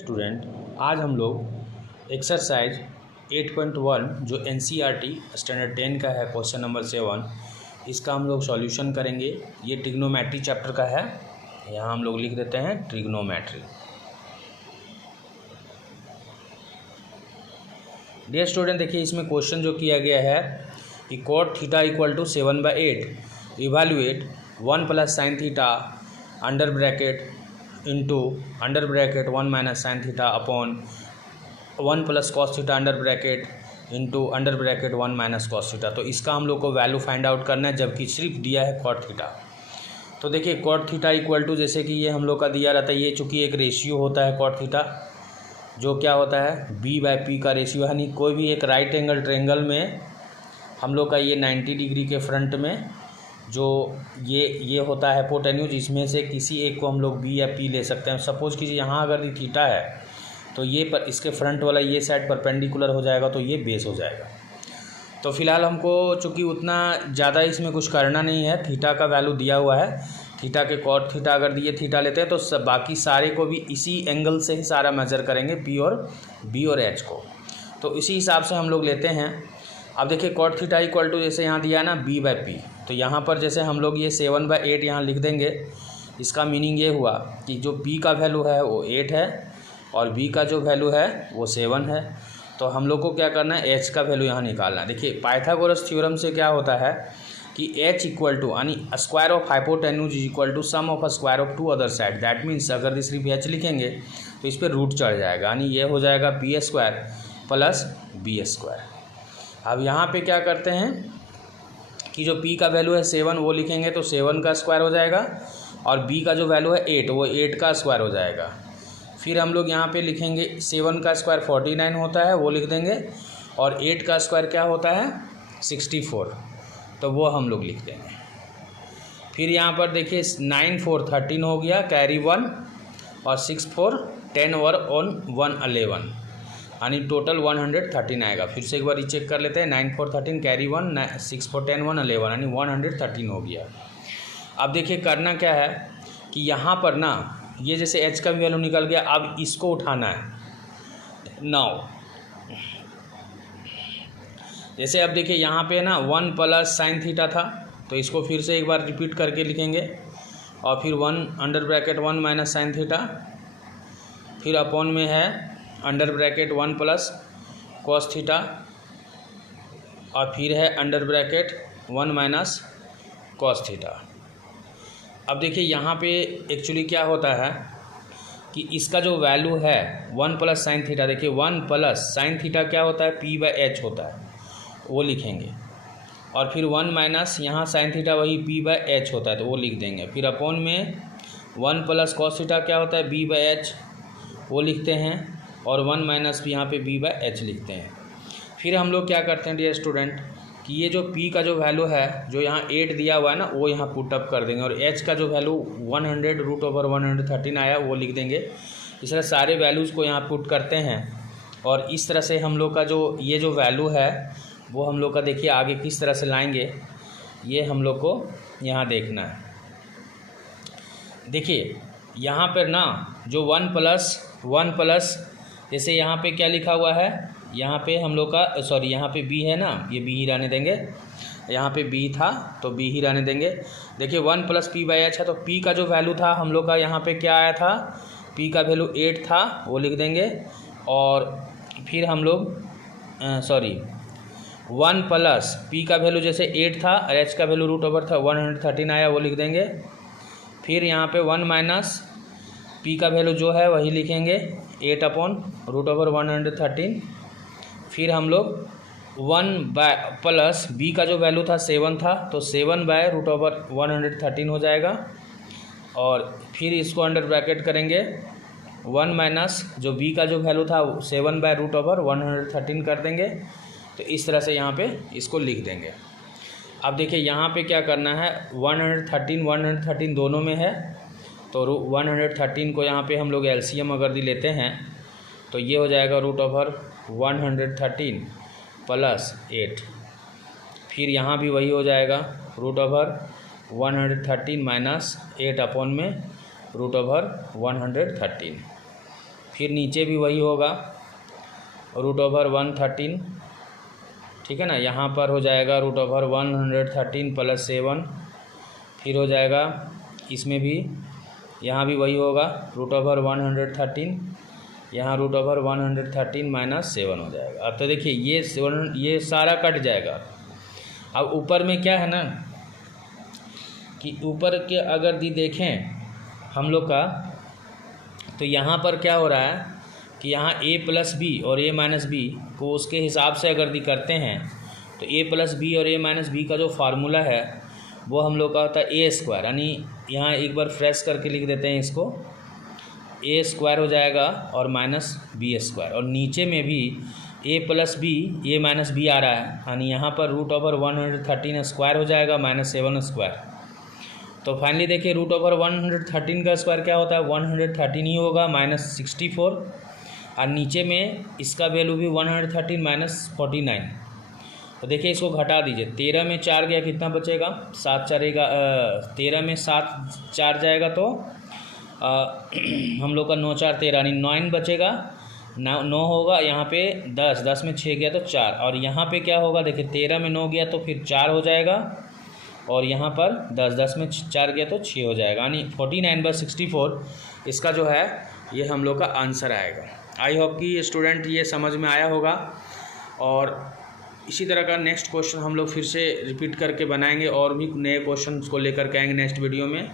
Student, आज हम लोग एक्सरसाइज 8.1 जो एनसीईआरटी स्टैंडर्ड 10 का है क्वेश्चन नंबर 7 इसका हम लोग सॉल्यूशन करेंगे। ये ट्रिग्नोमेट्री चैप्टर का है। यहाँ हम लोग लिख देते हैं ट्रिग्नोमेट्री। डियर स्टूडेंट, देखिए इसमें क्वेश्चन जो किया गया है कि cot theta equal to 7/8 evaluate 1 plus sine theta under bracket into under bracket 1 minus sine theta upon 1 plus cos theta under bracket into under bracket 1 minus cos theta. तो इसका हम लोग को वैल्यू फाइंड आउट करना है, जबकि सिर्फ दिया है कॉट थीटा। तो देखिए कॉट थीटा इक्वल टू, जैसे कि ये हम लोग का दिया रहता है, ये चूँकि एक रेशियो होता है कॉट थीटा, जो क्या होता है b/p का रेशियो, यानी कोई भी एक राइट एंगल ट्रायंगल में हम लोग का ये 90 डिग्री के फ्रंट में जो ये होता है हिपोटेन्यूज, इसमें से किसी एक को हम लोग b या p ले सकते हैं। सपोज कीजिए यहाँ अगर ये थीटा है तो ये पर इसके फ्रंट वाला ये साइड परपेंडिकुलर हो जाएगा, तो ये बेस हो जाएगा। तो फिलहाल हमको चूँकि उतना ज़्यादा इसमें कुछ करना नहीं है, थीटा का वैल्यू दिया हुआ है, थीटा के कॉट थीटा अगर ये थीटा लेते हैं तो बाकी सारे को भी इसी एंगल से ही सारा मेजर करेंगे, p और b और h को। तो इसी हिसाब से हम लोग लेते हैं। अब देखिए कॉट थीटा इक्वल टू, जैसे यहाँ दिया है ना b/p, तो यहाँ पर जैसे हम लोग ये 7/8 यहाँ लिख देंगे। इसका मीनिंग ये हुआ कि जो p का वैल्यू है वो 8 है और b का जो वैल्यू है वो 7 है। तो हम लोग को क्या करना है, h का वैल्यू यहाँ निकालना है। देखिए पाइथागोरस थ्योरम से क्या होता है कि h इक्वल टू यानी square of hypotenuse is equal to sum of square of two other side. That means अगर सिर्फ h लिखेंगे तो इस पर रूट चढ़ जाएगा, यानी ये हो जाएगा p² प्लस b²। अब यहाँ पे क्या करते हैं कि जो p का वैल्यू है 7 वो लिखेंगे तो 7 का स्क्वायर हो जाएगा, और b का जो वैल्यू है 8 वो 8 का स्क्वायर हो जाएगा। फिर हम लोग यहाँ पे लिखेंगे 7 का स्क्वायर 49 होता है, वो लिख देंगे, और 8 का स्क्वायर क्या होता है 64, तो वो हम लोग लिख देंगे। फिर यहाँ पर देखिए 9 4 13 हो गया, कैरी 1, और 6 4 10 और ऑन 1 11, यानी टोटल 113 आएगा। फिर से एक बार रीचेक कर लेते हैं। 9 4 13 कैरी 1, 6 4 10 1 11, यानी 113 हो गया। अब देखिए करना क्या है कि यहाँ पर ना ये जैसे h का भी वैल्यू निकल गया, अब इसको उठाना है। नाउ जैसे अब देखिए यहाँ पे ना 1 प्लस साइन थीटा था, तो इसको फिर से एक बार रिपीट करके लिखेंगे, और फिर 1 under bracket 1 minus sine theta, फिर अपॉन में है under bracket 1 plus cos theta, और फिर है under bracket 1 minus cos theta. अब देखिए यहाँ पे एक्चुअली क्या होता है कि इसका जो वैल्यू है 1 प्लस साइन थीटा, देखिए 1 प्लस साइन थीटा क्या होता है p/h होता है, वो लिखेंगे, और फिर 1 माइनस यहाँ साइन थीटा वही p/h होता है, तो वो लिख देंगे। फिर अपॉन में 1 प्लस कॉस थीटा क्या होता है b/h, वो लिखते हैं, और 1 माइनस भी यहाँ पे b/h लिखते हैं। फिर हम लोग क्या करते हैं डियर स्टूडेंट कि ये जो p का जो वैल्यू है, जो यहाँ 8 दिया हुआ है ना, वो यहाँ पुट अप कर देंगे, और h का जो वैल्यू 100√113 आया वो लिख देंगे। इस तरह सारे वैल्यूज़ को यहाँ पुट करते हैं, और इस तरह से हम लोग का जो ये जो वैल्यू है वो हम लोग का देखिए आगे किस तरह से लाएंगे, ये हम लोग को यहाँ देखना है। देखिए यहाँ पर ना जो 1 प्लस जैसे यहाँ पे क्या लिखा हुआ है, यहाँ पे हम लोग का यहाँ पे b है ना, ये b ही रहने देंगे। यहाँ पे b था तो b ही रहने देंगे। देखिए 1 प्लस p/h है, तो p का जो वैल्यू था हम लोग का यहाँ पे क्या आया था, p का वैल्यू 8 था, वो लिख देंगे। और फिर हम लोग 1 प्लस p का वैल्यू जैसे 8 था और h का वैल्यू √था 113 आया, वो लिख देंगे। फिर यहाँ पे 1 माइनस p का वैल्यू जो है वही लिखेंगे 8 अपॉन √113। फिर हम लोग 1 प्लस b का जो वैल्यू था 7 था, तो 7/√113 हो जाएगा, और फिर इसको अंडर ब्रैकेट करेंगे। 1 माइनस जो b का जो वैल्यू था 7/√113 कर देंगे। तो इस तरह से यहाँ पे इसको लिख देंगे। अब देखिए यहाँ पे क्या करना है, 113 दोनों में है, तो 113 को यहाँ पे हम लोग एलसीएम अगर लेते हैं तो ये हो जाएगा √113 प्लस 8। फिर यहाँ भी वही हो जाएगा √113 माइनस 8 अपॉन में √113। फिर नीचे भी वही होगा √113, ठीक है ना। यहाँ पर हो जाएगा √113 + 7, फिर हो जाएगा इसमें भी, यहाँ भी वही होगा √113, यहाँ √113 - 7 हो जाएगा। अब तो देखिए ये सारा कट जाएगा। अब ऊपर में क्या है ना कि ऊपर के अगर देखें हम लोग का, तो यहाँ पर क्या हो रहा है कि यहाँ a + b और a - b को उसके हिसाब से अगर करते हैं तो a + b और a - b का जो फार्मूला है वो हम लोग का होता है a², यानी यहाँ एक बार फ्रेश करके लिख देते हैं इसको, a² हो जाएगा और -b², और नीचे में भी a + b a - b आ रहा है, यानी यहाँ पर √113² हो जाएगा -7²। तो फाइनली देखिए √113 का स्क्वायर क्या होता है, 113 ही होगा -64, और नीचे में इसका वैल्यू भी 113 - 49। तो देखिए इसको घटा दीजिए, 13 में 4 गया कितना बचेगा, 7 चलेगा, 13 में 7 4 जाएगा तो हम लोग का 9 4 13 यानी 9 बचेगा, 9 होगा। यहाँ पे 10 में 6 गया तो 4, और यहाँ पे क्या होगा देखिए 13 में 9 गया तो फिर 4 हो जाएगा, और यहाँ पर 10 में 4 गया तो 6 हो जाएगा, यानी 49/64 इसका जो है ये हम लोग का आंसर आएगा। आई होप कि स्टूडेंट ये समझ में आया होगा, और इसी तरह का नेक्स्ट क्वेश्चन हम लोग फिर से रिपीट करके बनाएंगे और भी नए क्वेश्चन को लेकर के आएंगे नेक्स्ट वीडियो में।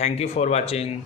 Thank you for watching.